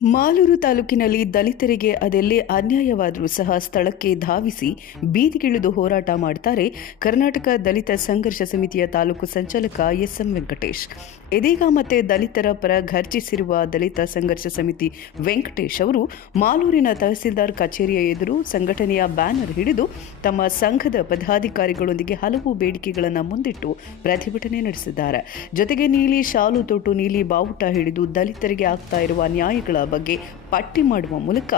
ಮಾಲೂರು ತಾಲೂಕಿನಲ್ಲಿ ದಲಿತರಿಗೆ ಅದೆಲ್ಲೇ ಅನ್ಯಾಯವಾದರೂ ಸಹ ಸ್ಥಳಕ್ಕೆ ಧಾವಿಸಿ ಬೀದಿಗಿಳಿದು ಹೋರಾಟ ಮಾಡುತ್ತಾರೆ ಕರ್ನಾಟಕ ದಲಿತ ಸಂಘರ್ಷ ಸಮಿತಿಯ ತಾಲೂಕು ಸಂಚಾಲಕ ಎಸ್ಎಂ ವೆಂಕಟೇಶ್. ಇದೀಗ ಮತ್ತೆ ದಲಿತರ ಪರ ಘರ್ಜಿಸಿರುವ ದಲಿತ ಸಂಘರ್ಷ ಸಮಿತಿ ವೆಂಕಟೇಶ್ ಅವರು ಮಾಲೂರಿನ ತಹಸೀಲ್ದಾರ್ ಕಚೇರಿಯ ಎದುರು ಸಂಘಟನೆಯ ಬ್ಯಾನರ್ ಹಿಡಿದು ತಮ್ಮ ಸಂಘದ ಪದಾಧಿಕಾರಿಗಳೊಂದಿಗೆ ಹಲವು ಬೇಡಿಕೆಗಳನ್ನು ಮುಂದಿಟ್ಟು ಪ್ರತಿಭಟನೆ ನಡೆಸಿದ್ದಾರೆ. ಜೊತೆಗೆ ನೀಲಿ ಶಾಲು ತೊಟ್ಟು ನೀಲಿ ಬಾವುಟ ಹಿಡಿದು ದಲಿತರಿಗೆ ಆಗ್ತಾ ಇರುವ ನ್ಯಾಯಗಳ ಬಗ್ಗೆ ಪಟ್ಟಿ ಮಾಡುವ ಮೂಲಕ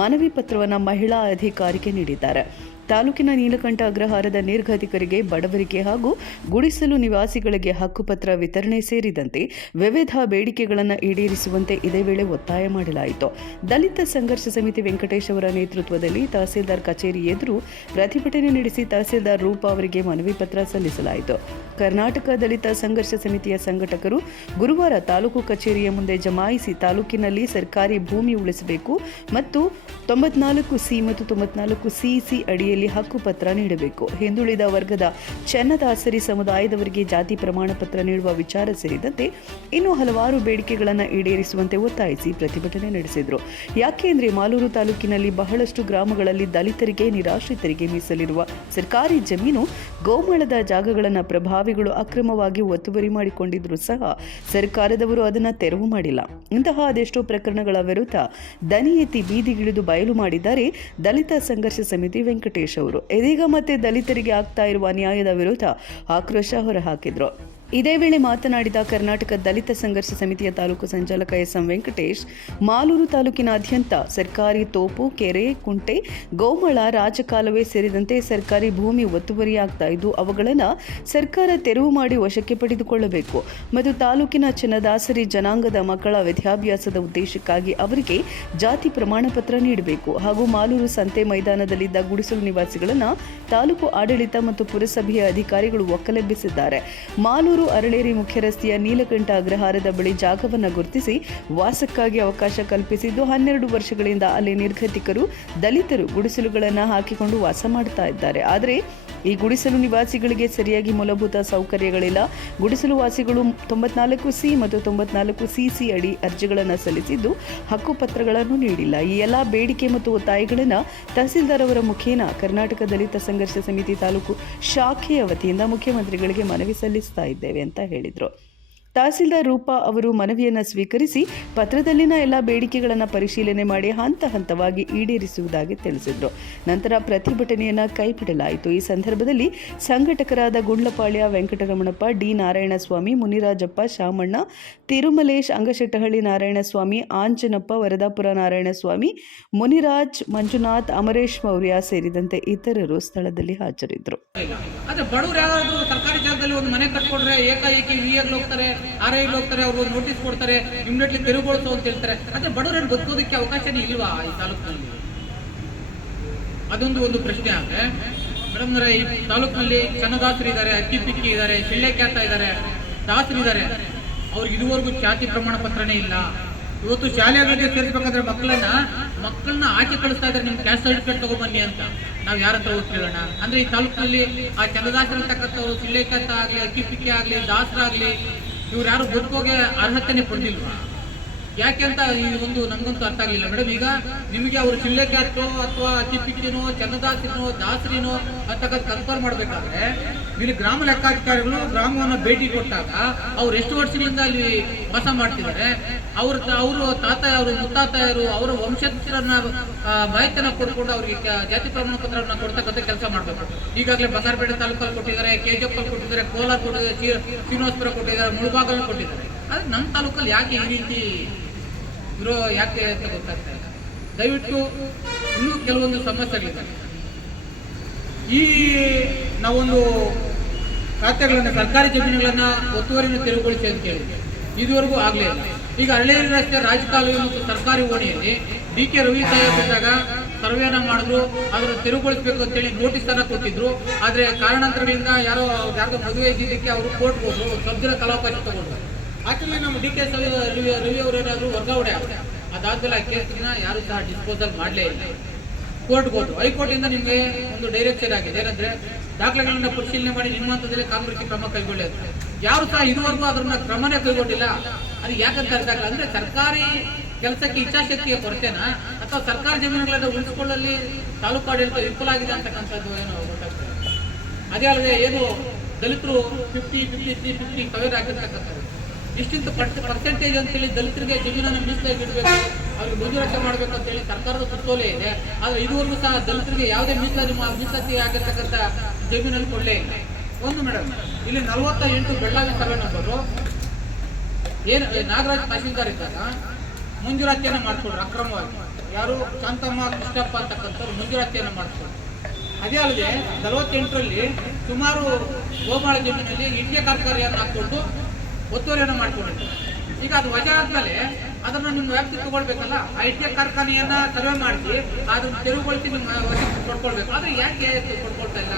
ಮನವಿ ಪತ್ರವನ್ನು ಮಹಿಳಾ ಅಧಿಕಾರಿಗೆ ನೀಡಿದ್ದಾರೆ. ತಾಲೂಕಿನ ನೀಲಕಂಠ ಅಗ್ರಹಾರದ ನಿರ್ಗತಿಕರಿಗೆ, ಬಡವರಿಗೆ ಹಾಗೂ ಗುಡಿಸಲು ನಿವಾಸಿಗಳಿಗೆ ಹಕ್ಕುಪತ್ರ ವಿತರಣೆ ಸೇರಿದಂತೆ ವಿವಿಧ ಬೇಡಿಕೆಗಳನ್ನು ಈಡೇರಿಸುವಂತೆ ಇದೇ ವೇಳೆ ಒತ್ತಾಯ ಮಾಡಲಾಯಿತು. ದಲಿತ ಸಂಘರ್ಷ ಸಮಿತಿ ವೆಂಕಟೇಶ್ ಅವರ ನೇತೃತ್ವದಲ್ಲಿ ತಹಸೀಲ್ದಾರ್ ಕಚೇರಿ ಎದುರು ಪ್ರತಿಭಟನೆ ನಡೆಸಿ ತಹಸೀಲ್ದಾರ್ ರೂಪಾ ಅವರಿಗೆ ಮನವಿ ಪತ್ರ ಸಲ್ಲಿಸಲಾಯಿತು. ಕರ್ನಾಟಕ ದಲಿತ ಸಂಘರ್ಷ ಸಮಿತಿಯ ಸಂಘಟಕರು ಗುರುವಾರ ತಾಲೂಕು ಕಚೇರಿಯ ಮುಂದೆ ಜಮಾಯಿಸಿ ತಾಲೂಕಿನಲ್ಲಿ ಸರ್ಕಾರಿ ಭೂಮಿ ಉಳಿಸಬೇಕು ಮತ್ತು 94C ಮತ್ತು 94CC ಅಡಿಯಲ್ಲಿ ಹಕ್ಕುಪತ್ರ ನೀಡಬೇಕು, ಹಿಂದುಳಿದ ವರ್ಗದ ಚೆನ್ನದಾಸರಿ ಸಮುದಾಯದವರಿಗೆ ಜಾತಿ ಪ್ರಮಾಣ ಪತ್ರ ನೀಡುವ ವಿಚಾರ ಸೇರಿದಂತೆ ಇನ್ನೂ ಹಲವಾರು ಬೇಡಿಕೆಗಳನ್ನು ಈಡೇರಿಸುವಂತೆ ಒತ್ತಾಯಿಸಿ ಪ್ರತಿಭಟನೆ ನಡೆಸಿದರು. ಯಾಕೆಂದರೆ ಮಾಲೂರು ತಾಲೂಕಿನಲ್ಲಿ ಬಹಳಷ್ಟು ಗ್ರಾಮಗಳಲ್ಲಿ ದಲಿತರಿಗೆ, ನಿರಾಶ್ರಿತರಿಗೆ ಮೀಸಲಿರುವ ಸರ್ಕಾರಿ ಜಮೀನು, ಗೋಮಾಳದ ಜಾಗಗಳನ್ನು ಪ್ರಭಾವಿಗಳು ಅಕ್ರಮವಾಗಿ ಒತ್ತುವರಿ ಮಾಡಿಕೊಂಡಿದ್ದರೂ ಸಹ ಸರ್ಕಾರದವರು ಅದನ್ನು ತೆರವು ಮಾಡಿಲ್ಲ. ಇಂತಹ ಅದೆಷ್ಟೋ ಪ್ರಕರಣಗಳ ವಿರುದ್ಧ ದನಿ ಎತ್ತಿ ಬೀದಿಗಿಳಿದು ಬಯಲು ಮಾಡಿದ್ದಾರೆ ದಲಿತ ಸಂಘರ್ಷ ಸಮಿತಿ ವೆಂಕಟೇಶ್ ಅವರು. ಇದೀಗ ಮತ್ತೆ ದಲಿತರಿಗೆ ಆಗ್ತಾ ಇರುವ ನ್ಯಾಯದ ವಿರುದ್ಧ ಆಕ್ರೋಶ ಹೊರಹಾಕಿದ್ರು. ಇದೇ ವೇಳೆ ಮಾತನಾಡಿದ ಕರ್ನಾಟಕ ದಲಿತ ಸಂಘರ್ಷ ಸಮಿತಿಯ ತಾಲೂಕು ಸಂಚಾಲಕ ಎಸ್ಎಂ ವೆಂಕಟೇಶ್, ಮಾಲೂರು ತಾಲೂಕಿನಾದ್ಯಂತ ಸರ್ಕಾರಿ ತೋಪು, ಕೆರೆ, ಕುಂಟೆ, ಗೋಮಾಳ, ರಾಜಕಾಲುವೆ ಸೇರಿದಂತೆ ಸರ್ಕಾರಿ ಭೂಮಿ ಒತ್ತುವರಿಯಾಗ್ತಾ ಇದ್ದು ಅವುಗಳನ್ನು ಸರ್ಕಾರ ತೆರವು ಮಾಡಿ ವಶಕ್ಕೆ ಪಡೆದುಕೊಳ್ಳಬೇಕು ಮತ್ತು ತಾಲೂಕಿನ ಚೆನ್ನದಾಸರಿ ಜನಾಂಗದ ಮಕ್ಕಳ ವಿದ್ಯಾಭ್ಯಾಸದ ಉದ್ದೇಶಕ್ಕಾಗಿ ಅವರಿಗೆ ಜಾತಿ ಪ್ರಮಾಣ ಪತ್ರ ನೀಡಬೇಕು ಹಾಗೂ ಮಾಲೂರು ಸಂತೆ ಮೈದಾನದಲ್ಲಿದ್ದ ಗುಡಿಸಲು ನಿವಾಸಿಗಳನ್ನು ತಾಲೂಕು ಆಡಳಿತ ಮತ್ತು ಪುರಸಭೆಯ ಅಧಿಕಾರಿಗಳು ಒಕ್ಕಲೆಬ್ಬಿಸಿದ್ದಾರೆ. ಮಾಲೂರು ಅರಳೇರಿ ಮುಖ್ಯ ರಸ್ತೆಯ ನೀಲಕಂಠ ಅಗ್ರಹಾರದ ಬಳಿ ಜಾಗವನ್ನು ಗುರುತಿಸಿ ವಾಸಕ್ಕಾಗಿ ಅವಕಾಶ ಕಲ್ಪಿಸಿದ್ದು 12 ವರ್ಷಗಳಿಂದ ಅಲ್ಲಿ ನಿರ್ಗತಿಕರು ದಲಿತರು ಗುಡಿಸಲುಗಳನ್ನು ಹಾಕಿಕೊಂಡು ವಾಸ ಮಾಡ್ತಾ ಇದ್ದಾರೆ. ಆದರೆ ಈ ಗುಡಿಸಲು ನಿವಾಸಿಗಳಿಗೆ ಸರಿಯಾಗಿ ಮೂಲಭೂತ ಸೌಕರ್ಯಗಳಿಲ್ಲ. ಗುಡಿಸಲು ವಾಸಿಗಳು 94C ಮತ್ತು 94CC ಅಡಿ ಅರ್ಜಿಗಳನ್ನು ಸಲ್ಲಿಸಿದ್ದು ಹಕ್ಕುಪತ್ರಗಳನ್ನು ನೀಡಿಲ್ಲ. ಈ ಎಲ್ಲ ಬೇಡಿಕೆ ಮತ್ತು ಒತ್ತಾಯಗಳನ್ನು ತಹಸೀಲ್ದಾರ್ ಅವರ ಮುಖೇನ ಕರ್ನಾಟಕ ದಲಿತ ಸಂಘರ್ಷ ಸಮಿತಿ ತಾಲೂಕು ಶಾಖೆಯ ವತಿಯಿಂದ ಮುಖ್ಯಮಂತ್ರಿಗಳಿಗೆ ಮನವಿ ಸಲ್ಲಿಸ್ತಾ ಇದ್ದೇವೆ ಅಂತ ಹೇಳಿದರು. ತಹಸೀಲ್ದಾರ್ ರೂಪಾ ಅವರು ಮನವಿಯನ್ನು ಸ್ವೀಕರಿಸಿ ಪತ್ರದಲ್ಲಿನ ಎಲ್ಲ ಬೇಡಿಕೆಗಳನ್ನು ಪರಿಶೀಲನೆ ಮಾಡಿ ಹಂತ ಹಂತವಾಗಿ ಈಡೇರಿಸುವುದಾಗಿ ತಿಳಿಸಿದರು. ನಂತರ ಪ್ರತಿಭಟನೆಯನ್ನು ಕೈಬಿಡಲಾಯಿತು. ಈ ಸಂದರ್ಭದಲ್ಲಿ ಸಂಘಟಕರಾದ ಗುಂಡ್ಲಪಾಳ್ಯ ವೆಂಕಟರಮಣಪ್ಪ, ಡಿ ನಾರಾಯಣಸ್ವಾಮಿ, ಮುನಿರಾಜಪ್ಪ, ಶಾಮಣ್ಣ, ತಿರುಮಲೇಶ್, ಅಂಗಶೆಟ್ಟಹಳ್ಳಿ ನಾರಾಯಣಸ್ವಾಮಿ, ಆಂಜನಪ್ಪ, ವರದಾಪುರ ನಾರಾಯಣಸ್ವಾಮಿ, ಮುನಿರಾಜ್, ಮಂಜುನಾಥ್, ಅಮರೇಶ್ ಮೌರ್ಯ ಸೇರಿದಂತೆ ಇತರರು ಸ್ಥಳದಲ್ಲಿ ಹಾಜರಿದ್ದರು. ಆರ್ಐಗೆ ಹೋಗ್ತಾರೆ, ಅವರು ನೋಟಿಸ್ ಕೊಡ್ತಾರೆ, ಇಮಿಡಿಯೇಟ್ಲಿ ತೆರವುಗೊಳಿಸು ಅಂತ ಹೇಳ್ತಾರೆ. ಆದ್ರೆ ಬಡವರನ್ನು ಬದುಕೋದಕ್ಕೆ ಅವಕಾಶನೇ ಇಲ್ವಾ ಈ ತಾಲೂಕಿನಲ್ಲಿ? ಅದೊಂದು ಪ್ರಶ್ನೆ ಆಗುತ್ತೆ ಮೇಡಮ್. ಈ ತಾಲೂಕಿನಲ್ಲಿ ಚೆನ್ನದಾಸರು ಇದ್ದಾರೆ, ಅಕ್ಕಿ ಪಿಕ್ಕಿ ಇದ್ದಾರೆ, ಶಿಳ್ಳೆಕ್ಯಾತ ಇದ್ದಾರೆ, ದಾಸರು ಇದ್ದಾರೆ. ಅವ್ರಿಗೆ ಇದುವರೆಗೂ ಜಾತಿ ಪ್ರಮಾಣ ಪತ್ರನೇ ಇಲ್ಲ. ಇವತ್ತು ಶಾಲೆಗಳಿಗೆ ಸೇರಿಸಬೇಕಾದ್ರೆ ಮಕ್ಕಳನ್ನ ಆಚೆ ಕಳಿಸ್ತಾ ಇದ್ದಾರೆ, ನಿಮ್ಗೆ ಕ್ಯಾಸ್ಟ್ ಸರ್ಟಿಫಿಕೇಟ್ ತಗೊಬನ್ನಿ ಅಂತ. ನಾವು ಯಾರಂತ ಹೋಗಿ ಕೇಳೋಣ? ಅಂದ್ರೆ ಈ ತಾಲೂಕಿನಲ್ಲಿ ಆ ಚೆನ್ನದಾಸರು ಅಂತಕ್ಕಂಥವ್ರು ಶಿಳ್ಳೆಕ್ಯಾತ ಆಗ್ಲಿ, ಅಕ್ಕಿ ಪಿಕ್ಕಿ ಆಗ್ಲಿ, ದಾಸರಾಗ್ಲಿ, ಇವ್ರು ಯಾರು ಬದುಕೋಗೆ ಅರ್ಹತೆನೇ ಪಡೆದಿಲ್ವಾ? ಯಾಕೆ ಅಂತ ನಮ್ಗಂತೂ ಅರ್ಥ ಆಗಲಿಲ್ಲ ಮೇಡಮ್. ಈಗ ನಿಮಗೆ ಅವರು ಶಿಳ್ಳೆಕ್ಯಾತೋ ಅಥವಾ ಅಕ್ಕಿ ಪಿಕ್ಕಿನೋ ಚೆನ್ನದಾಸರಿನೋ ದಾಸರಿನೋ ಅಂತಕ್ಕಂಥ ಕನ್ಫರ್ಮ್ ಮಾಡಬೇಕಾದ್ರೆ ಇಲ್ಲಿ ಗ್ರಾಮ ಲೆಕ್ಕಾಧಿಕಾರಿಗಳು ಗ್ರಾಮವನ್ನು ಭೇಟಿ ಕೊಟ್ಟಾಗ ಅವ್ರು ಎಷ್ಟು ವರ್ಷಗಳಿಂದ ಅಲ್ಲಿ ವಾಸ ಮಾಡ್ತಿದ್ದಾರೆ, ಅವರು ತಾತ ಮುತ್ತಾತೆಯರು ಅವರ ವಂಶಸ್ಥರನ್ನ ಮಾಹಿತಿಯನ್ನ ಕೊಡ್ಕೊಂಡು ಅವ್ರಿಗೆ ಜಾತಿ ಪ್ರಮಾಣ ಪತ್ರವನ್ನು ಕೊಡ್ತಕ್ಕಂಥ ಕೆಲಸ ಮಾಡಬೇಕು. ಈಗಾಗಲೇ ಬಂಗಾರಪೇಟೆ ತಾಲೂಕಲ್ಲಿ ಕೊಟ್ಟಿದ್ದಾರೆ, KGF ಕೊಟ್ಟಿದ್ದಾರೆ, ಕೋಲಾರ ಕೊಟ್ಟಿದ್ದಾರೆ, ಶ್ರೀನಿವಾಸಪುರ ಕೊಟ್ಟಿದ್ದಾರೆ, ಮುಳಬಾಗಲ್ ಕೊಟ್ಟಿದ್ದಾರೆ. ಆದ್ರೆ ನಮ್ಮ ತಾಲೂಕಲ್ಲಿ ಯಾಕೆ ಈ ರೀತಿ ಯಾಕೆ ಅಂತ ಗೊತ್ತಾಗ್ತಾ ಇಲ್ಲ. ದಯವಿಟ್ಟು ಇನ್ನೂ ಕೆಲವೊಂದು ಸಮಸ್ಯೆಗಳಿದೆ. ಈ ನಾವೊಂದು ಖಾತೆಗಳನ್ನು, ಸರ್ಕಾರಿ ಜಮೀನುಗಳನ್ನ ಒತ್ತುವರಿಯನ್ನು ತೆರವುಗೊಳಿಸಿ ಅಂತ ಹೇಳಿದ್ವಿ, ಇದುವರೆಗೂ ಆಗಲೇ ಇಲ್ಲ. ಈಗ ಅರಳೇರಿ ರಸ್ತೆ ರಾಜಕಾಲುವೆ ಮತ್ತು ಸರ್ಕಾರಿ ಓಣಿಯಲ್ಲಿ DK ರವಿ ಸಾಹೇಬ್ ಇದ್ದಾಗ ಸರ್ವೇನ ಮಾಡಿದ್ರು, ಅದನ್ನು ತೆರವುಗೊಳಿಸಬೇಕು ಅಂತೇಳಿ ನೋಟಿಸ್ ಅನ್ನ ಕೊಟ್ಟಿದ್ರು. ಆದ್ರೆ ಕಾರಣಾಂತರಗಳಿಂದ ಯಾರ್ದೋ ಮದುವೆ ಇದ್ದಿದ್ದಕ್ಕೆ ಅವರು ಕೋರ್ಟ್ಗೆ ಹೋದ್ರು, ಸಬ್ಜಿನ ಕಾಲಾವಕಾಶ ತಗೊಂಡ್ರು. ಆಕ್ಚುಲಿ ನಮ್ಮ DK ರವಿ ಅವರೇನಾದ್ರು ವರ್ಗಾವಣೆ ಆಗುತ್ತೆ. ಅದಾದ್ಮೇಲೆ ಆ ಕೇಸನ್ನ ಯಾರು ಸಹ ಡಿಸ್ಪೋಸಲ್ ಮಾಡಲೇ ಇಲ್ಲ, ಕೋರ್ಟ್ಗೆ ಹೋದ್ರು. ಹೈಕೋರ್ಟಿಂದ ನಿಮಗೆ ಒಂದು ಡೈರೆಕ್ಷನ್ ಆಗಿದೆ, ಏನಂದ್ರೆ ದಾಖಲೆಗಳನ್ನ ಪರಿಶೀಲನೆ ಮಾಡಿ ನಿಮ್ಮ ಹಂತದಲ್ಲಿ ಕಾನೂನು ಕ್ರಮ ಕೈಗೊಳ್ಳಿ ಅಂತ. ಯಾರು ಸಹ ಇದುವರೆಗೂ ಅದನ್ನ ಕ್ರಮನೇ ಕೈಗೊಂಡಿಲ್ಲ. ಅದು ಯಾಕಂತ ಅರ್ಥ ಆಗಲ್ಲ. ಅಂದ್ರೆ ಸರ್ಕಾರಿ ಕೆಲಸಕ್ಕೆ ಇಚ್ಛಾಶಕ್ತಿಯ ಕೊರತೆನಾ ಅಥವಾ ಸರ್ಕಾರಿ ಜಮೀನುಗಳನ್ನು ಉಳಿಸಿಕೊಳ್ಳಲ್ಲಿ ತಾಲೂಕು ಆಡಳಿತ ವಿಫಲ ಆಗಿದೆ ಅಂತಕ್ಕಂಥದ್ದು ಏನು ಗೊತ್ತಾಗ್ತದೆ. ಅದೇ ಅಲ್ಲದೆ ಏನು ದಲಿತರು 50 ಕವರ್ ಆಗಿರ್ತಕ್ಕಂಥದ್ದು ಇಷ್ಟಿಂತ ಪರ್ಸೆಂಟೇಜ್ ಅಂತೇಳಿ ದಲಿತರಿಗೆ ಜಮೀನನ್ನು ಮೀಸಲಾಗಿ ಇಡಬೇಕು, ಅವ್ರಿಗೆ ಮಂಜೂರಾತಿ ಮಾಡಬೇಕು ಅಂತೇಳಿ ಸರ್ಕಾರದ ಸುತ್ತೋಲೆ ಇದೆ. ಆದರೆ ಇದುವರೆಗೂ ಸಹ ದಲಿತರಿಗೆ ಯಾವುದೇ ಮೀಸಲಾತಿ ಆಗಿರ್ತಕ್ಕಂಥ ಜಮೀನನ್ನು ಕೊಡಲೇ ಇಲ್ಲ. ಒಂದು ಮೇಡಮ್, ಇಲ್ಲಿ 48 ಬೆಳ್ಳಾವಿ ಸರ್ವೆ ನಂಬರು ಏನು ನಾಗರಾಜ್ ತಹಶೀಲ್ದಾರ್ ಇದ್ದಾಗ ಮಂಜೂರಾತಿಯನ್ನು ಮಾಡಿಸ್ಕೊಂಡ್ರು ಅಕ್ರಮವಾಗಿ. ಯಾರು ಶಾಂತಮ್ಮ ಕೃಷ್ಣಪ್ಪ ಅಂತಕ್ಕಂಥವ್ರು ಮಂಜೂರಾತಿಯನ್ನು ಮಾಡಿಸ್ಕೊಂಡ್ರು. ಅದೇ ಅಲ್ಲದೆ 48ರಲ್ಲಿ ಸುಮಾರು ಗೋಮಾಳ ಜಮೀನಲ್ಲಿ ಇಟ್ಟಿಗೆ ಕಾರ್ಖಾನೆಯನ್ನು ಹಾಕ್ಕೊಂಡು ಒತ್ತುವರಿಯನ್ನು ಮಾಡಿಕೊಂಡಿದ್ರು. ಈಗ ಅದು ವಜಾ ಆದ್ಮೇಲೆ ಅದನ್ನು ನಿಮ್ಮ ವ್ಯಾಪ್ತಿ ತಗೊಳ್ಬೇಕಲ್ಲ, ಆ ಇಟ್ಟಿಗೆ ಕಾರ್ಖಾನೆಯನ್ನ ಸರ್ವೆ ಮಾಡಿಸಿ ಅದನ್ನು ತೆರವುಗೊಳಿಸಿ ನಿಮ್ಮ ವಶಕ್ಕೆ ಕೊಡ್ಕೊಳ್ಬೇಕು. ಆದರೆ ಯಾಕೆ ಕೊಡ್ಕೊಳ್ತಾ ಇಲ್ಲ?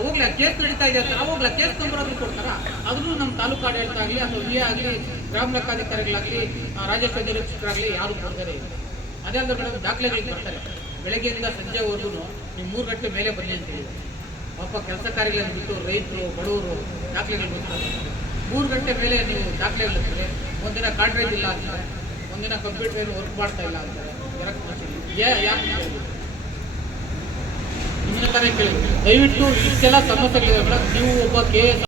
ಅವಾಗಲೇ ಕೇಸ್ ನಡೀತಾ ಇದೆ ಅಂತ ಅವಾಗಲೇ ಕೇಸ್ ನಂಬರಾದ್ರೂ ಕೊಡ್ತಾರ? ಅದನ್ನು ನಮ್ಮ ತಾಲೂಕು ಆಡಳಿತ ಆಗಲಿ ಅಥವಾ ವಿ ಆಗಲಿ ಗ್ರಾಮ ಲೆಕ್ಕಾಧಿಕಾರಿಗಳಾಗಲಿ ರಾಜಸ್ವ ನಿರೀಕ್ಷಕರಾಗಲಿ ಯಾರು ಕೊಡ್ತಾರೆ ಇಲ್ಲ. ಅದೇ ಅಂದ್ರೆ ಮೇಡಮ್ ದಾಖಲೆಗಳಿಗೆ ಬರ್ತಾರೆ, ಬೆಳಗ್ಗೆಯಿಂದ ಸಂಜೆವರೆಗೂ ನೀವು 3 ಗಂಟೆ ಮೇಲೆ ಬನ್ನಿ ಅಂತ ಹೇಳಿ ಪಾಪ ಕೆಲಸ ಕಾರ್ಯಗಳನ್ನು ಬಿಟ್ಟು ರೈತರು ಬಡವರು ದಾಖಲೆಗಳು ಬರ್ತಾರೆ. 3 ಗಂಟೆ ಮೇಲೆ ನೀವು ದಾಖಲೆಗಳಿರ್ತಾರೆ. ಒಂದಿನ ಕಾರ್ಡ್ ರೈಸ್ ಇಲ್ಲ ಅಂತಾರೆ, ಒಂದಿನ ಕಂಪ್ಯೂಟರ್ ಏನು ವರ್ಕ್ ಮಾಡ್ತಾ ಇಲ್ಲ ಅಂತಾರೆ, ಜೆರಾಕ್ಸ್ ಮಷೀನ್ ಯಾಕೆ ನಿಮ್ಮನ್ನ ಕೇಳಿ ದಯವಿಟ್ಟು ಇಷ್ಟೆಲ್ಲ ಸಮಸ್ಯೆಗಳಿದೆ ಮೇಡಮ್. ನೀವು ಒಬ್ಬ KS